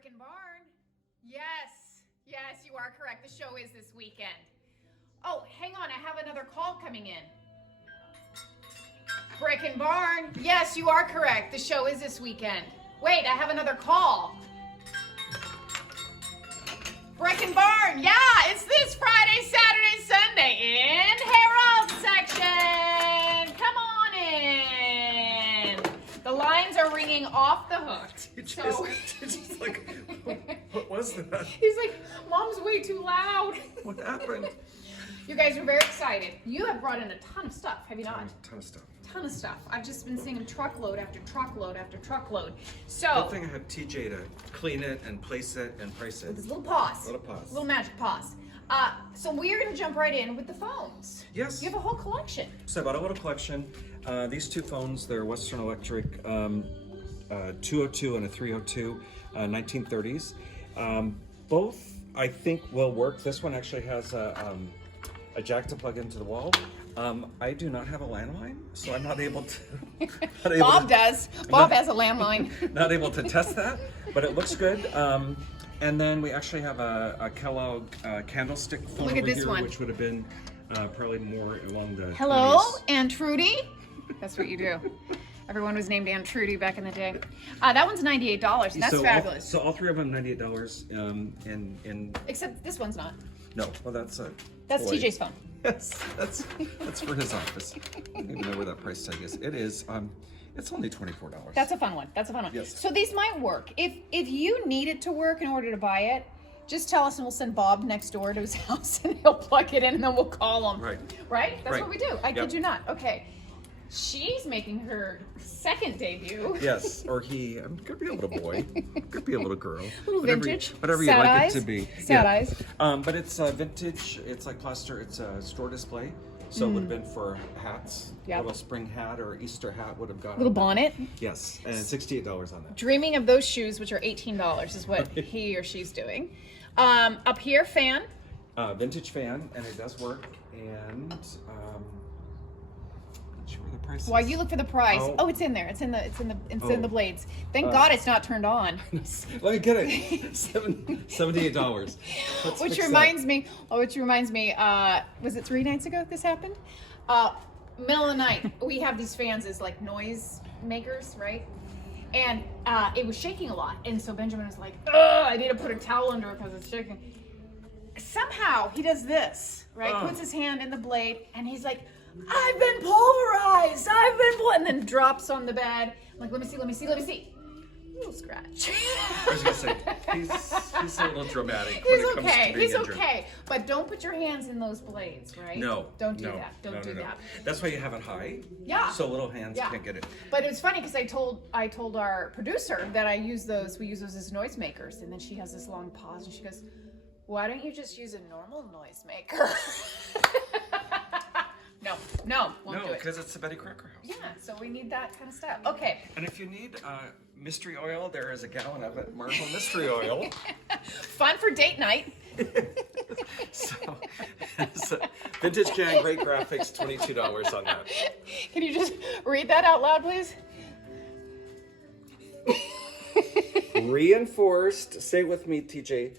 Brick and Barn. Yes, yes, you are correct. The show is this weekend. Oh, hang on, I have another call coming in. Brick and Barn. Yes, you are correct. The show is this weekend. Wait, I have another call. Brick and Barn. Yeah, it's this Friday, Saturday, Sunday in Herald section. Come on in. The lines are ringing off the hook. It's like, what was that? He's like, Mom's way too loud. What happened? You guys are very excited. You have brought in a ton of stuff, have you not? Ton of stuff. Ton of stuff. I've just been seeing truckload after truckload after truckload. So, Good thing I have TJ to clean it and place it and price it. with his little paws. Little paws. Little magic paws. So we're going to jump right in with the phones. Yes. You have a whole collection. So I bought a little collection. These two phones, they're Western Electric 202 and a 302, 1930s. Both, I think, will work. This one actually has a jack to plug into the wall. I do not have a landline, so I'm not able to. Bob does. Bob has a landline. Not able to test that, but it looks good. And then we actually have a Kellogg candlestick phone Look at over this here, one. which would have been probably more along the Hello, 20s. Aunt Trudy. That's what you do. Everyone was named Aunt Trudy back in the day. That one's $98. That's So fabulous. all three of them $98. In Except this one's not. no, well that's a. That's toy. TJ's phone. Yes, that's for his office. I don't even know where that price tag is. It is. It's only $24. That's a fun one. That's a fun one. Yes. So these might work. If you need it to work in order to buy it, just tell us and we'll send Bob next door to his house and he'll plug it in and then we'll call him. Right. Right? That's Right. what we do. I Yep. kid you not. Okay. She's making her second debut. Yes, or he. Could be a little boy. Could be a little girl. Little vintage. Whatever you Sad like eyes. it to be. Sad eyes. But it's vintage. It's like plaster. It's a store display. So it would have been for hats. Yep. Little spring hat or Easter hat would have gone. Little on there. bonnet. Yes, and $68 on that. Dreaming of those shoes, which are $18, is what he or she's doing. Up here, fan. Vintage fan, and it does work. And not sure where the price is. While you look for the price. Oh. Oh, it's in there. It's in the Oh. blades. Thank God it's not turned on. Let me get it. $78. Which reminds me, was it 3 nights ago this happened? Middle of the night, we have these fans as like noise makers, right? And it was shaking a lot. And so Benjamin was like, ugh, I need to put a towel under it because it's shaking. Somehow he does this, right? Puts his hand in the blade and he's like, I've been pulverized. And then drops on the bed. I'm like, let me see. Little scratch. I was gonna say he's a little dramatic. He's when it comes okay. To being He's injured. okay. But don't put your hands in those blades, right? No. Don't do no, that. Don't do no. that. That's why you have it high. Yeah. So little hands Yeah. can't get it. But it was funny because I told our producer that we use those as noisemakers, and then she has this long pause and she goes, why don't you just use a normal noisemaker? No, won't do No, it. because it's the Betty Crocker house. Yeah, so we need that kind of stuff. Okay. And if you need mystery oil, there is a gallon of it. Marvel mystery oil. Fun for date night. so vintage can, great graphics, $22 on that. Can you just read that out loud, please? Reinforced. Say it with me, TJ.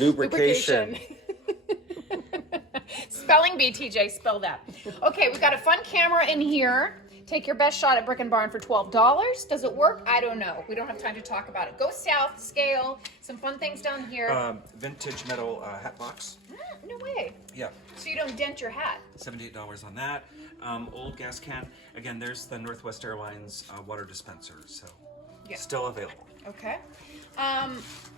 Lubrication. Spelling bee, TJ, spell that. Okay, we've got a fun camera in here. Take your best shot at Brick and Barn for $12. Does it work? I don't know. We don't have time to talk about it. Go south, scale, some fun things down here. Vintage metal hat box. No way. Yeah. So you don't dent your hat. $78 on that. Old gas can. Again, there's the Northwest Airlines water dispenser. So Yeah. still available. Okay.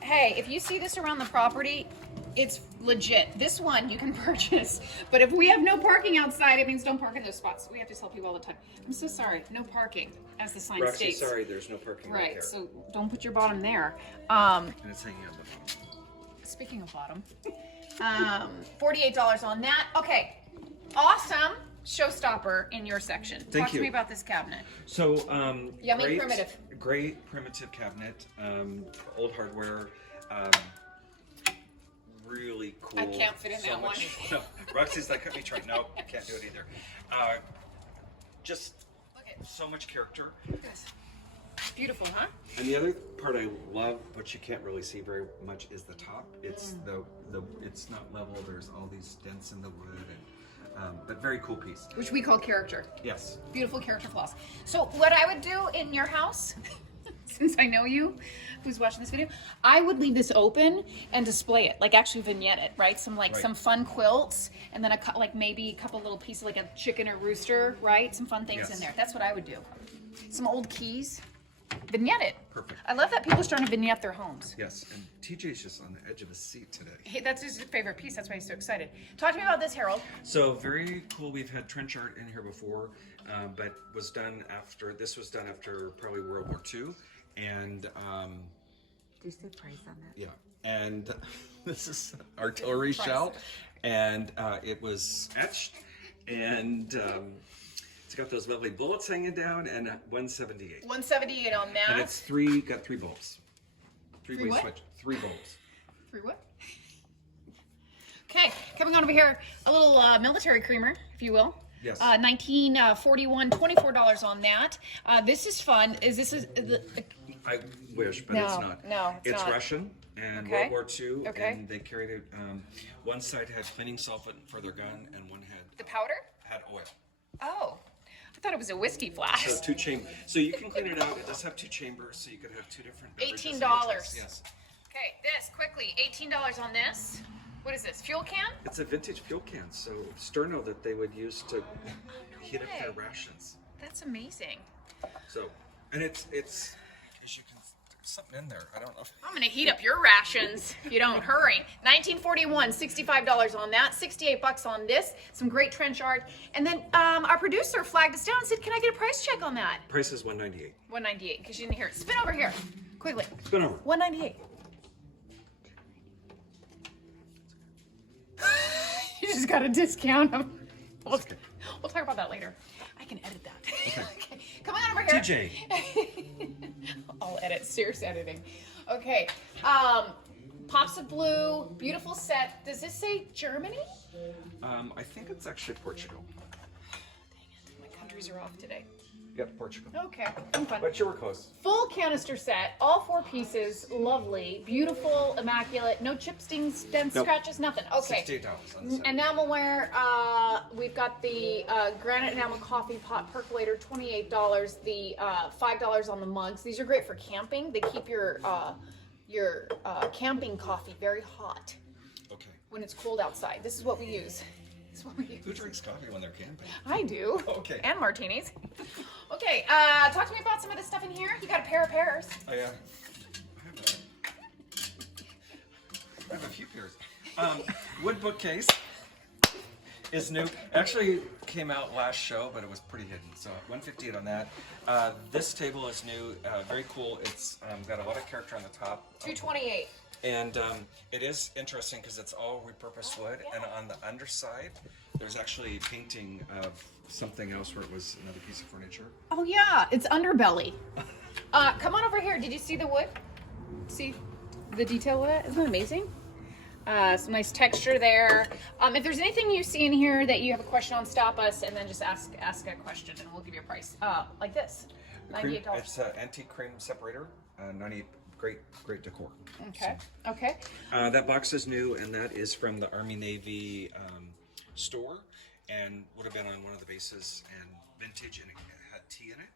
Hey, if you see this around the property, it's legit. This one you can purchase, but if we have no parking outside, it means don't park in those spots. We have to tell people all the time. I'm so sorry, no parking, as the sign Roxy, states. sorry, there's no parking right Right, there. so don't put your bottom there. And it's hanging on the phone. Speaking of bottom, $48 on that. Okay, awesome showstopper in your section. Talk to you. me about this cabinet. So, Yummy primitive. Great primitive cabinet, old hardware, really cool. I can't fit in that one. No, Roxy's like, let me try. No, I can't do it either. Just Look at so much character. this. Beautiful, huh? And the other part I love, but you can't really see very much, is the top. It's it's not level. There's all these dents in the wood, and but very cool piece. Which we call character. Yes. Beautiful character flaws. So what I would do in your house, since I know you, who's watching this video, I would leave this open and display it, like actually vignette it, right? Some fun quilts, and then maybe a couple little pieces, like a chicken or rooster, right? Some fun things in there. That's what I would do. Some old keys. Vignette it. Perfect. I love that people are starting to vignette their homes. Yes, and TJ's just on the edge of his seat today. Hey, that's his favorite piece. That's why he's so excited. Talk to me about this, Harold. So very cool. We've had trench art in here before, but this was done after probably World War II, and Do you say price on that? yeah, and this is artillery shell, and it was etched, and it's got those lovely bullets hanging down, and 178. 178 on that. And it's got three bulbs. Three-way what? switch. 3 bulbs. Three what? Okay, coming on over here, a little military creamer, if you will. Yes. 1941, $24 on that. This is fun. I wish, but it's not. No, it's not. Russian and Okay. World War II, Okay. and they carried it. One side had cleaning solvent for their gun, and one the powder? had oil. Oh, I thought it was a whiskey flask. So 2 chambers. So you can clean it out. It does have 2 chambers, so you could have 2 different beverages. $18. Yes. Okay, this quickly. $18 on this. What is this? Fuel can? It's a vintage fuel can, so sterno that they would use to heat up their rations. That's amazing. So, and it's as you can. There's something in there. I don't know. I'm gonna heat up your rations if you don't hurry. 1941, $65 on that, 68 bucks on this. Some great trench art. And then our producer flagged us down and said, "Can I get a price check on that?" Price is $198. 198, because you didn't hear it. Spin over here, quickly. Spin over. 198. You just got a discount. We'll talk about that later. I can edit that. Okay. Come on over here. TJ. I'll edit. Serious editing. Okay. Pops of Blue. Beautiful set. Does this say Germany? I think it's actually Portugal. Dang it. My countries are off today. Yep, Portugal. Okay. I'm fun. But you were close. Full canister set. All 4 pieces. Lovely. Beautiful. Immaculate. No chip stings, dents, scratches, nothing. Okay. $68 on the set. Enamelware, we've got the granite enamel coffee pot percolator, $28. The $5 on the mugs. These are great for camping. They keep your camping coffee very hot Okay. when it's cold outside. This is what we use. This is what we use. Who drinks coffee when they're camping? I do. Okay. And martinis. Okay, talk to me about some of this stuff in here. You got a pair of pears. Oh yeah. I have a few pairs. Wood bookcase is new. Actually came out last show, but it was pretty hidden. So $158 on that. This table is new. Very cool. It's got a lot of character on the top. $228. And it is interesting because it's all repurposed wood, and on the underside, there's actually a painting of something else where it was another piece of furniture. Oh yeah, it's underbelly. Come on over here. Did you see the wood? See the detail of it? Isn't that amazing? Some nice texture there. If there's anything you see in here that you have a question on, stop us and then just ask a question and we'll give you a price. Like this, $98. It's an antique cream separator, 98. Great decor. Okay. Okay. That box is new, and that is from the Army Navy store, and would have been on one of the bases, and vintage, and it had tea in it.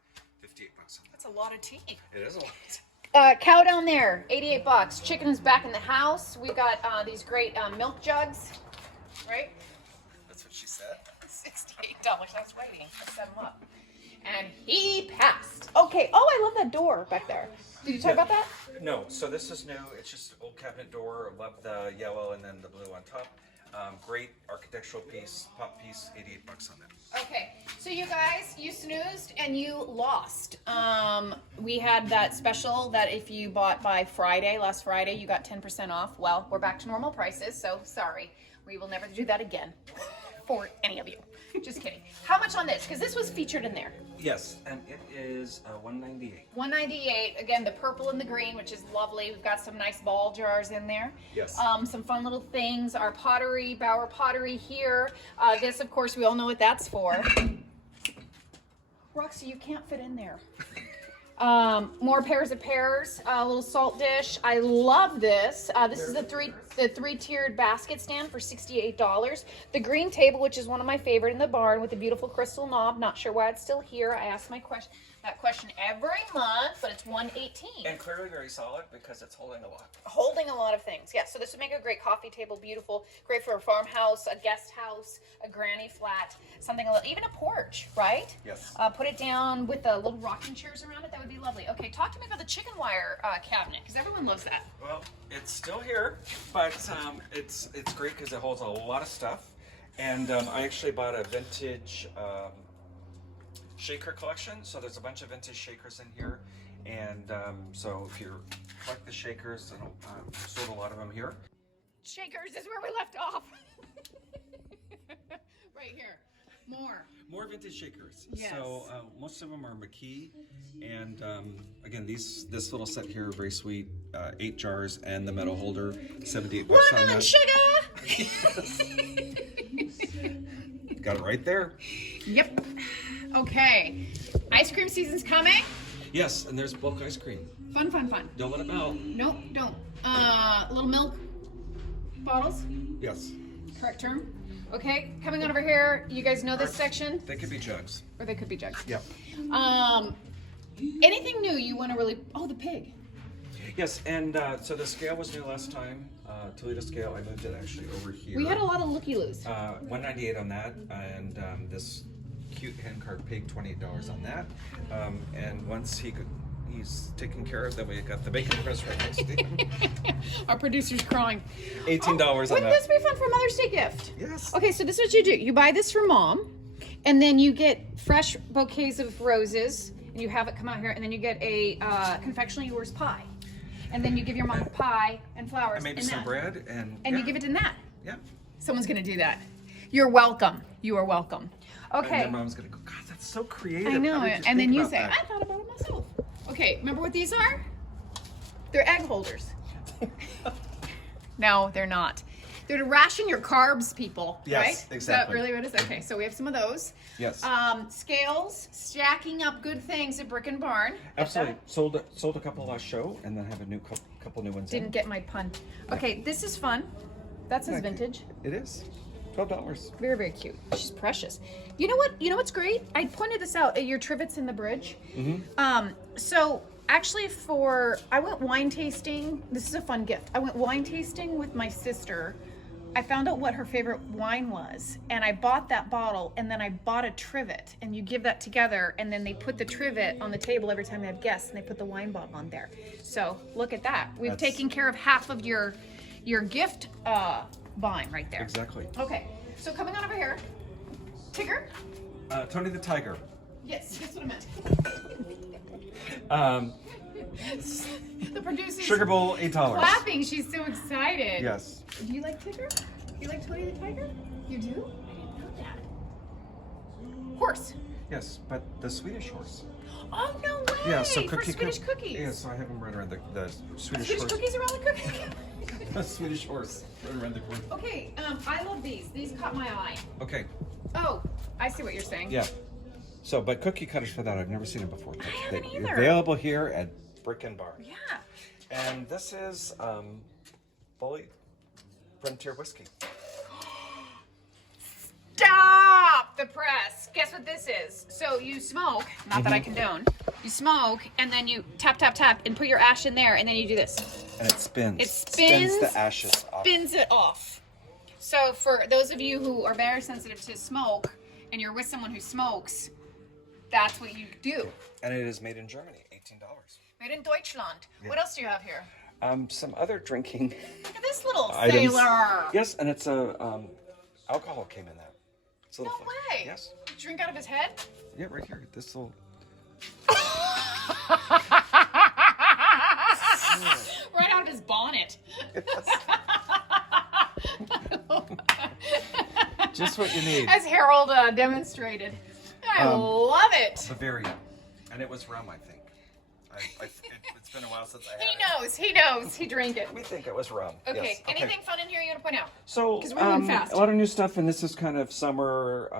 $58 on that. That's a lot of tea. It is a lot. Cow down there, $88. Chicken is back in the house. We've got these great milk jugs, right? That's what she said. $68. I was waiting. I set them up. And he passed. Okay. Oh, I love that door back there. Did you talk about that? No, so this is new. It's just an old cabinet door. I love the yellow and then the blue on top. Great architectural piece, pop piece, $88 on that. Okay, so you guys, you snoozed and you lost. We had that special that if you bought by last Friday, you got 10% off. Well, we're back to normal prices, so sorry. We will never do that again for any of you. Just kidding. How much on this? Because this was featured in there. Yes, and it is $198. $198. Again, the purple and the green, which is lovely. We've got some nice ball jars in there. Yes. Some fun little things. Our pottery, Bauer pottery here. This, of course, we all know what that's for. Roxy, you can't fit in there. More pairs of pears, a little salt dish. I love this. This is the three-tiered basket stand for $68. The green table, which is one of my favorite in the barn with the beautiful crystal knob. Not sure why it's still here. I ask that question every month, but it's $118. And clearly very solid because it's holding a lot. Holding a lot of things. Yeah, so this would make a great coffee table, beautiful, great for a farmhouse, a guest house, a granny flat, something a little, even a porch, right? Yes. Put it down with the little rocking chairs around it. That would be lovely. Okay, talk to me about the chicken wire cabinet, because everyone loves that. Well, it's still here, but it's great because it holds a lot of stuff. And I actually bought a vintage shaker collection, so there's a bunch of vintage shakers in here, and so if you collect the shakers, sold a lot of them here. Shakers is where we left off. Right here. More vintage shakers. Yes. So most of them are McKee, and again, this little set here, very sweet. 8 jars and the metal holder, $78 on that. Sugar. Got it right there. Yep. Okay. Ice cream season's coming. Yes, and there's bulk ice cream. Fun. Don't let it melt. Nope, don't. Little milk bottles. Yes. Correct term. Okay, coming on over here. You guys know this section? They could be jugs. Or they could be jugs. Yep. Anything new you want to really... Oh, the pig. Yes, and so the scale was new last time. Toledo scale, I moved it actually over here. We had a lot of looky-loos. $198 on that, and this cute hand carved pig, $28 on that. And once he's taken care of, then we got the bacon press right next to him. Our producer's crying. $18 on that. Wouldn't this be fun for Mother's Day gift? Yes. Okay, so this is what you do. You buy this for mom, and then you get fresh bouquets of roses, and you have it come out here, and then you get a confectionery yours pie. And then you give your mom pie and flowers. And maybe some bread and you give it to Nat. Yeah. Someone's gonna do that. You're welcome. You are welcome. Okay. And then mom's gonna go, God, that's so creative. I know How did it. just And then think you about say, that?" I thought about it myself. Okay, remember what these are? They're egg holders. No, they're not. They're to ration your carbs, people. Yes, right? exactly. Is that really what it is? Okay, so we have some of those. Yes. Scales, stacking up good things at Brick and Barn. Absolutely. Sold a couple last show, and then have a couple new ones. Didn't get my pun. Okay, this is fun. That says vintage. It is. $12. Very, very cute. She's precious. You know what? You know what's great? I pointed this out at your trivets in the bridge. Mm-hmm. So actually I went wine tasting. This is a fun gift. I went wine tasting with my sister. I found out what her favorite wine was, and I bought that bottle, and then I bought a trivet, and you give that together, and then they put the trivet on the table every time they have guests, and they put the wine bottle on there. So look at that. We've taken care of half of your gift buying right there. Exactly. Okay, so coming on over here, Tigger. Tony the Tiger. Yes, that's what I meant. Um, The producer's Sugar Bowl, $8. clapping. She's so excited. Yes. Do you like Tigger? You like Tony the Tiger? You do? I didn't know that. Horse. Yes, but the Swedish horse. Oh, no way. Yeah, so for Swedish cookies. Yeah, so I have them right around the Swedish Swedish horse. cookies around the cookie. The Swedish horse right around the corner. Okay, I love these. These caught my eye. Okay. Oh, I see what you're saying. Yeah. So, but cookie cutters for that, I've never seen them before. I haven't They're either. available here at Brick and Barn. Yeah. And this is Bully Frontier Whiskey. Stop the press. Guess what this is? So you smoke, not that I condone. You smoke, and then you tap, tap, tap, and put your ash in there, and then you do this. And it spins. It spins the ashes off. Spins it off. So for those of you who are very sensitive to smoke, and you're with someone who smokes, that's what you do. And it is made in Germany, $18. Made in Deutschland. Yeah. What else do you have here? Some other drinking Look at this little items. sailor. Yes, and it's alcohol came in that. It's a No little way. Yes. Drink out of his head? Yeah, right here. This little. Right out of his bonnet. Just what you need. As Harold demonstrated. I love it. Bavaria, and it was rum, I think. It's been a while since I had it. He knows. He drank it. We think it was rum. Okay, Yes. anything fun in here you want to point out? So, 'Cause we're moving fast. a lot of new stuff, and this is kind of summer,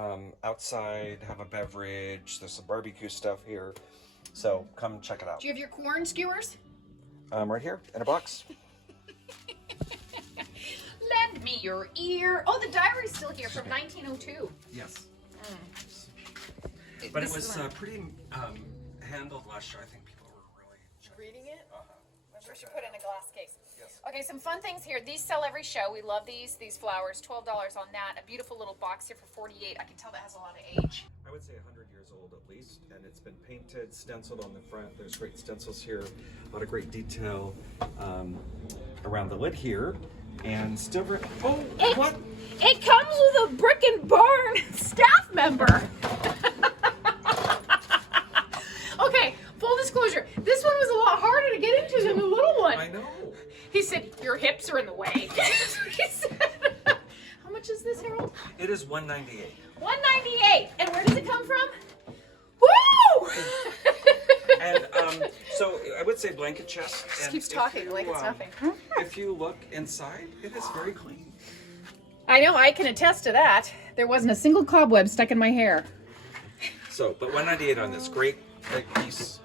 outside, have a beverage. There's some barbecue stuff here. So come check it out. Do you have your corn skewers? Right here in a box. Lend me your ear. Oh, the diary's still here from 1902. Yes. But it was pretty handled last year. I think people were really Reading it? Maybe We should put it in a glass case. Yes. Okay, some fun things here. These sell every show. We love these flowers. $12 on that. A beautiful little box here for $48. I can tell that has a lot of age. I would say 100 years old at least, and it's been painted, stenciled on the front. There's great stencils here, a lot of great detail around the lid here, and still. What? It comes with a brick and barn staff member. Okay, full disclosure. This one was a lot harder to get into than the little one. I know. He said, "Your hips are in the way." He said, "How much is this, Harold?" It is $198. $198. And where does it come from? Woo! And so I would say blanket chest. Just keeps talking like it's nothing. If you look inside, it is very clean. I know, I can attest to that. There wasn't a single cobweb stuck in my hair. So, but $198 on this great big piece.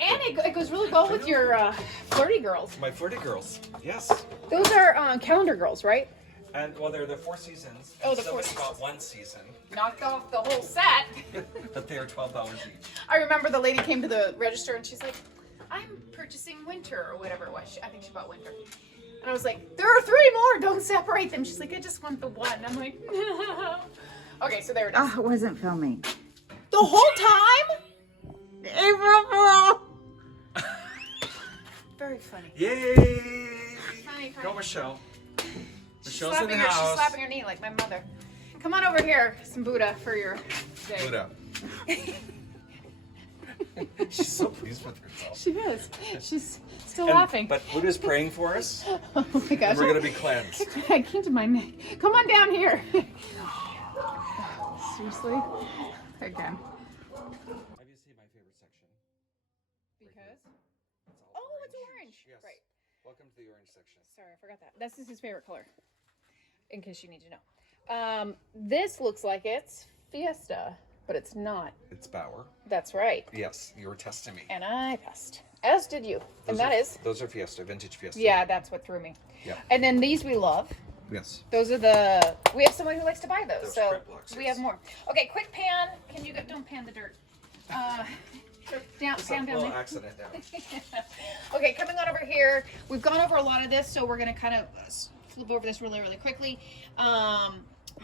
And it goes really well with your flirty girls. My flirty girls, yes. Those are calendar girls, right? And well, they're the 4 seasons. Oh, And the 4 somebody bought one season, Knocked off the whole set. but they are $12 each. I remember the lady came to the register and she's like, "I'm purchasing winter," or whatever it was. I think she bought winter. And I was like, "There are 3 more. Don't separate them." She's like, "I just want the one." I'm like, "No." Okay, so there it is. Oh, it wasn't filming. The whole time? April Fool! Very funny. Yay! Funny. Go, Michelle. She's Michelle's in the She's house. slapping her knee like my mother. Come on over here, some Buddha for your day. Buddha. She's so pleased with herself. She is. She's still And- laughing. But Buddha's praying for us, Oh my gosh. and we're going to be cleansed. I came to my neck. Come on down here. Seriously? Again. Obviously, my favorite section. Because? It's all Oh, it's orange. Yes. Right. Welcome to the orange section. Sorry, I forgot that. This is his favorite color. In case you need to know. This looks like it's Fiesta, but it's not. It's Bauer. That's right. Yes, you were testing me. And I passed. As did you. And that is. Those are Fiesta, vintage Fiesta. Yeah, that's what threw me. Yeah. And then these we love. Yes. Those are the. We have someone who likes to buy those, Those so print blocks, we yes. have more. Okay, quick pan. Can you go? Don't pan the dirt. Down, Just pan a down little there. accident down. Okay, coming on over here. We've gone over a lot of this, so we're gonna kind of flip over this really, really quickly.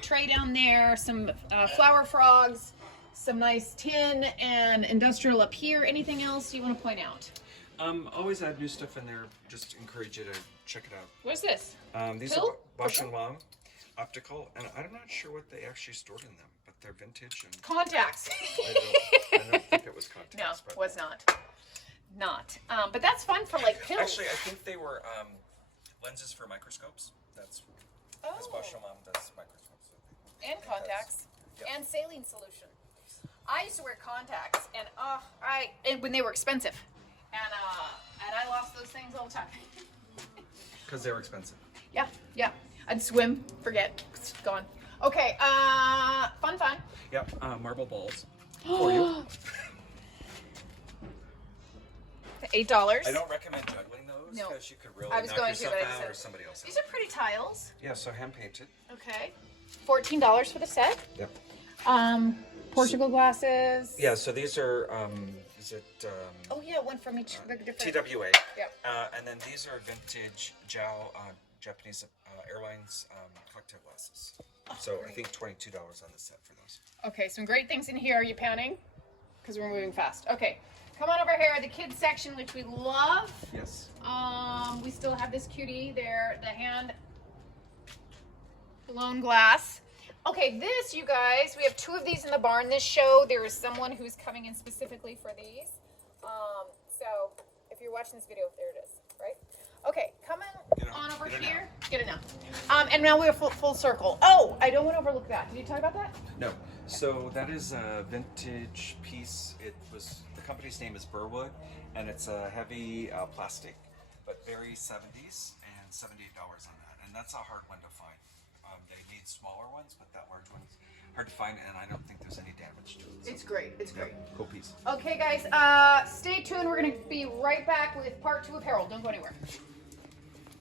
Tray down there, some flower frogs, some nice tin and industrial up here. Anything else you want to point out? Always add new stuff in there. Just encourage you to check it out. What's this? These Pill? are Bosch and Long optical, and I'm not sure what they actually stored in them, but they're vintage. And Contacts. I don't think it was No, contacts. but was not. Not. But that's fun for like pills. Actually, I think they were lenses for microscopes. That's Bosch and Long does microscopes. And contacts. Yep. And saline solution. I used to wear contacts, and when they were expensive, and I lost those things all the time. Because they were expensive. Yeah. I'd swim, forget, it's gone. Okay, fun. Yep, marble balls for you. $8. I don't recommend juggling those No. because you could really I was knock going to, yourself but I out said- or somebody else. These are pretty tiles. Yeah, so hand painted. Okay. $14 for the set. Yep. Portugal glasses. Yeah, so these are is it Oh yeah, one from each different. TWA. Yep. And then these are vintage Jiao Japanese Airlines cocktail glasses. So I think $22 on the set for those. Okay, some great things in here. Are you panning? Because we're moving fast. Okay, come on over here. The kids section, which we love. Yes. We still have this cutie there, the hand blown glass. Okay, this, you guys, we have 2 of these in the barn this show. There is someone who's coming in specifically for these. So if you're watching this video, there it is, right? Okay, coming on over here. Get it now. And now we're full circle. Oh, I don't want to overlook that. Did you talk about that? No. So that is a vintage piece. It was, the company's name is Burwood, and it's a heavy plastic, but very 70s, and $78 on that. And that's a hard one to find. They need smaller ones, but that large one's hard to find, and I don't think there's any damage to it. So, It's great. It's great. cool piece. Okay, guys, stay tuned. We're going to be right back with part 2 of Harold. Don't go anywhere.